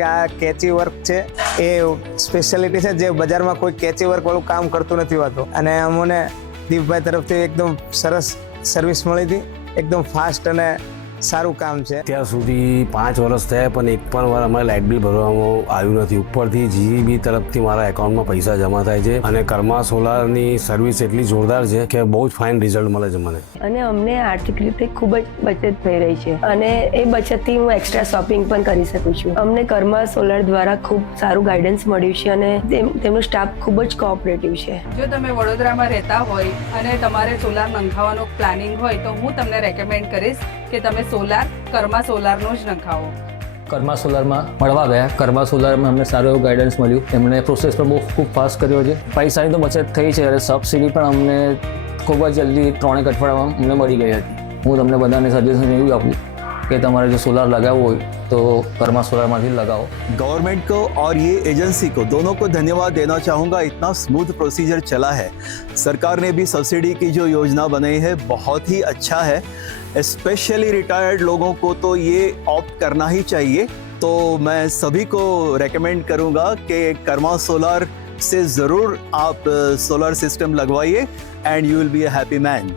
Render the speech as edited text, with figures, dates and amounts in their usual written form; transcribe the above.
કે આ કેચી વર્ક છે એ સ્પેશિયાલિટી છે જે બજારમાં કોઈ કેચી વર્ક વાળું કામ કરતું નથી હોતું, અને અમને દીપભાઈ તરફથી એકદમ સરસ સર્વિસ મળી હતી, એકદમ ફાસ્ટ અને સારું કામ છે. અત્યાર સુધી 5 વર્ષ થયા પણ એક પણ વાર અમારે લાઇટ બિલ ભરવામાં આવ્યું નથી. ઉપરથી જીઈબી તરફથી મારા એકાઉન્ટમાં પૈસા જમા થાય છે અને કર્મા સોલારની સર્વિસ એટલી જોરદાર છે કે બહુ જ ફાઇન રિઝલ્ટ મળે છે મને. અને અમને આર્થિક રીતે ખૂબ જ બચત થઈ રહી છે અને એ બચતથી હું એક્સ્ટ્રા શોપિંગ પણ કરી શકું છું. અમને કર્મા સોલાર દ્વારા ખૂબ સારું ગાઈડન્સ મળ્યું છે અને તેમનો સ્ટાફ ખૂબ જ કોઓપરેટિવ છે. જો તમે વડોદરામાં રહેતા હોય અને તમારે સોલાર નંખાવાનું પ્લાનિંગ હોય તો હું તમને રેકમેન્ડ કરીશ કે તમે સોલાર કર્મા સોલારનું જ નંખાવો. કર્મા સોલારમાં મળવા ગયા. કર્મા સોલારમાં અમને સારું એવું ગાઈડન્સ મળ્યું. એમણે પ્રોસેસ પણ બહુ ખૂબ ફાસ્ટ કર્યો છે. પૈસાની તો બચત થઈ છે અને સબસિડી પણ અમને ખૂબ જ જલ્દી 3 અઠવાડિયામાં અમને મળી ગઈ હતી. હું તમને બધાને સજેશન એવું આપું कि તમારે जो सोलर लगाओ हो तो कर्मा सोलर में लगाओ. गवर्नमेंट को और ये एजेंसी को दोनों को धन्यवाद देना चाहूँगा. इतना स्मूथ प्रोसीजर चला है. सरकार ने भी सब्सिडी की जो योजना बनाई है बहुत ही अच्छा है. स्पेशली रिटायर्ड लोगों को तो ये ऑप्ट करना ही चाहिए. तो मैं सभी को रेकमेंड करूँगा कि कर्मा सोलर से ज़रूर आप सोलर सिस्टम लगवाइए and you will be a happy man.